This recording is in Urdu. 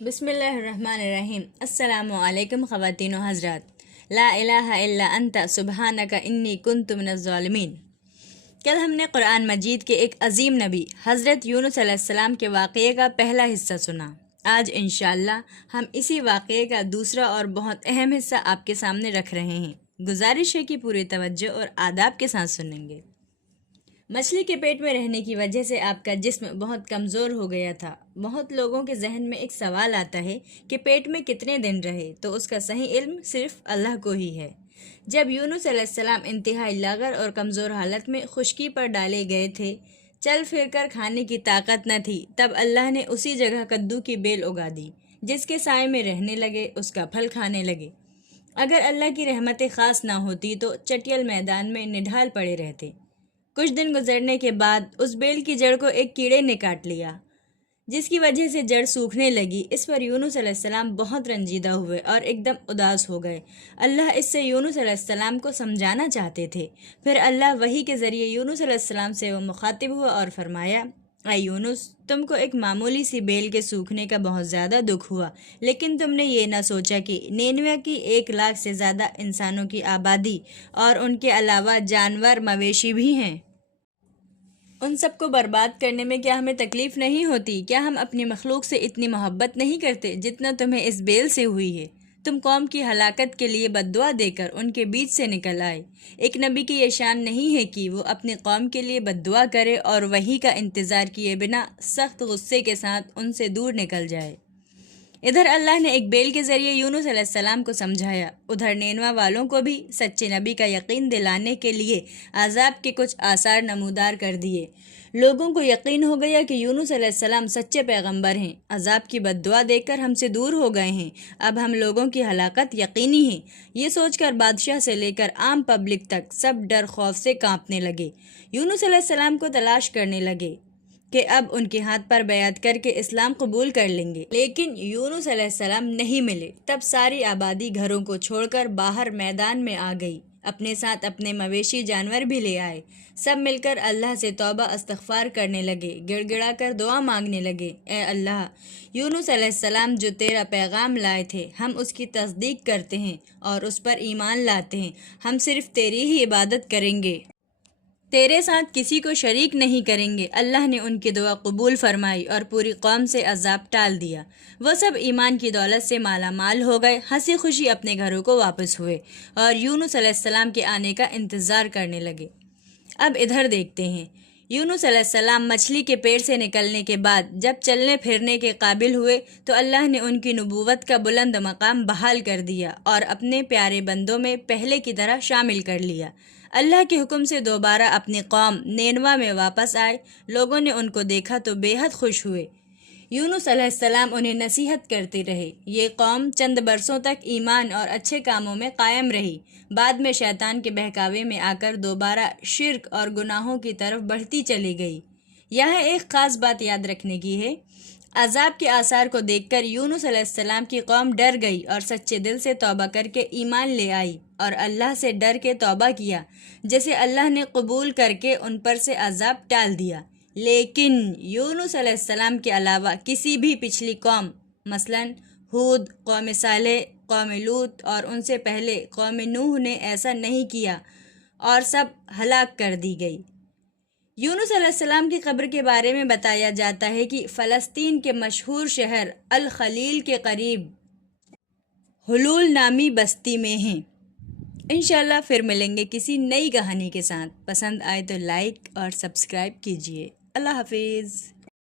بسم اللہ الرحمن الرحیم۔ السلام علیکم خواتین و حضرات، لا الہ الا انت سبحانک انی کنت من الظالمین۔ کل ہم نے قرآن مجید کے ایک عظیم نبی حضرت یونس علیہ السلام کے واقعے کا پہلا حصہ سنا۔ آج انشاءاللہ ہم اسی واقعے کا دوسرا اور بہت اہم حصہ آپ کے سامنے رکھ رہے ہیں۔ گزارش ہے کہ پوری توجہ اور آداب کے ساتھ سنیں گے۔ مچھلی کے پیٹ میں رہنے کی وجہ سے آپ کا جسم بہت کمزور ہو گیا تھا۔ بہت لوگوں کے ذہن میں ایک سوال آتا ہے کہ پیٹ میں کتنے دن رہے، تو اس کا صحیح علم صرف اللہ کو ہی ہے۔ جب یونس علیہ السلام انتہائی لاغر اور کمزور حالت میں خشکی پر ڈالے گئے تھے، چل پھر کر کھانے کی طاقت نہ تھی، تب اللہ نے اسی جگہ کدو کی بیل اگا دی، جس کے سائے میں رہنے لگے، اس کا پھل کھانے لگے۔ اگر اللہ کی رحمت خاص نہ ہوتی تو چٹیل میدان میں نڈھال پڑے رہتے۔ کچھ دن گزرنے کے بعد اس بیل کی جڑ کو ایک کیڑے نے کاٹ لیا، جس کی وجہ سے جڑ سوکھنے لگی۔ اس پر یونس علیہ السلام بہت رنجیدہ ہوئے اور ایک دم اداس ہو گئے۔ اللہ اس سے یونس علیہ السلام کو سمجھانا چاہتے تھے۔ پھر اللہ وحی کے ذریعے یونس علیہ السلام سے وہ مخاطب ہوا اور فرمایا، اے یونس، تم کو ایک معمولی سی بیل کے سوکھنے کا بہت زیادہ دکھ ہوا، لیکن تم نے یہ نہ سوچا کہ نینوے کی 1,00,000 سے زیادہ انسانوں کی آبادی اور ان کے علاوہ جانور مویشی بھی ہیں۔ ان سب کو برباد کرنے میں کیا ہمیں تکلیف نہیں ہوتی؟ کیا ہم اپنی مخلوق سے اتنی محبت نہیں کرتے جتنا تمہیں اس بیل سے ہوئی ہے؟ تم قوم کی ہلاکت کے لیے بد دعا دے کر ان کے بیچ سے نکل آئے۔ ایک نبی کی یہ شان نہیں ہے کہ وہ اپنی قوم کے لیے بد دعا کرے اور وحی کا انتظار کیے بنا سخت غصے کے ساتھ ان سے دور نکل جائے۔ ادھر اللہ نے ایک بیل کے ذریعے یونس علیہ السلام کو سمجھایا، ادھر نینوا والوں کو بھی سچے نبی کا یقین دلانے کے لیے عذاب کے کچھ آثار نمودار کر دیے۔ لوگوں کو یقین ہو گیا کہ یونس علیہ السلام سچے پیغمبر ہیں۔ عذاب کی بد دعا دے کر ہم سے دور ہو گئے ہیں، اب ہم لوگوں کی ہلاکت یقینی ہے۔ یہ سوچ کر بادشاہ سے لے کر عام پبلک تک سب ڈر خوف سے کانپنے لگے۔ یونس علیہ السلام کو تلاش کرنے لگے کہ اب ان کے ہاتھ پر بیعت کر کے اسلام قبول کر لیں گے، لیکن یونس علیہ السلام نہیں ملے۔ تب ساری آبادی گھروں کو چھوڑ کر باہر میدان میں آ گئی، اپنے ساتھ اپنے مویشی جانور بھی لے آئے۔ سب مل کر اللہ سے توبہ استغفار کرنے لگے، گڑ گڑا کر دعا مانگنے لگے، اے اللہ، یونس علیہ السلام جو تیرا پیغام لائے تھے، ہم اس کی تصدیق کرتے ہیں اور اس پر ایمان لاتے ہیں۔ ہم صرف تیری ہی عبادت کریں گے، تیرے ساتھ کسی کو شریک نہیں کریں گے۔ اللہ نے ان کی دعا قبول فرمائی اور پوری قوم سے عذاب ٹال دیا۔ وہ سب ایمان کی دولت سے مالا مال ہو گئے، ہنسی خوشی اپنے گھروں کو واپس ہوئے اور یونس علیہ السلام کے آنے کا انتظار کرنے لگے۔ اب ادھر دیکھتے ہیں، یونس علیہ السلام مچھلی کے پیٹ سے نکلنے کے بعد جب چلنے پھرنے کے قابل ہوئے تو اللہ نے ان کی نبوت کا بلند مقام بحال کر دیا اور اپنے پیارے بندوں میں پہلے کی طرح شامل کر لیا۔ اللہ کے حکم سے دوبارہ اپنی قوم نینوا میں واپس آئے۔ لوگوں نے ان کو دیکھا تو بے حد خوش ہوئے۔ یونس علیہ السلام انہیں نصیحت کرتے رہے۔ یہ قوم چند برسوں تک ایمان اور اچھے کاموں میں قائم رہی، بعد میں شیطان کے بہکاوے میں آ کر دوبارہ شرک اور گناہوں کی طرف بڑھتی چلی گئی۔ یہاں ایک خاص بات یاد رکھنے کی ہے، عذاب کے آثار کو دیکھ کر یونس علیہ السلام کی قوم ڈر گئی اور سچے دل سے توبہ کر کے ایمان لے آئی اور اللہ سے ڈر کے توبہ کیا، جسے اللہ نے قبول کر کے ان پر سے عذاب ٹال دیا۔ لیکن یونس علیہ السلام کے علاوہ کسی بھی پچھلی قوم، مثلاً ہود، قوم صالح، قوم لوط اور ان سے پہلے قوم نوح نے ایسا نہیں کیا اور سب ہلاک کر دی گئی۔ یونس علیہ السلام کی قبر کے بارے میں بتایا جاتا ہے کہ فلسطین کے مشہور شہر الخلیل کے قریب حلول نامی بستی میں ہیں۔ انشاءاللہ پھر ملیں گے کسی نئی کہانی کے ساتھ۔ پسند آئے تو لائک اور سبسکرائب کیجیے۔ اللہ حافظ۔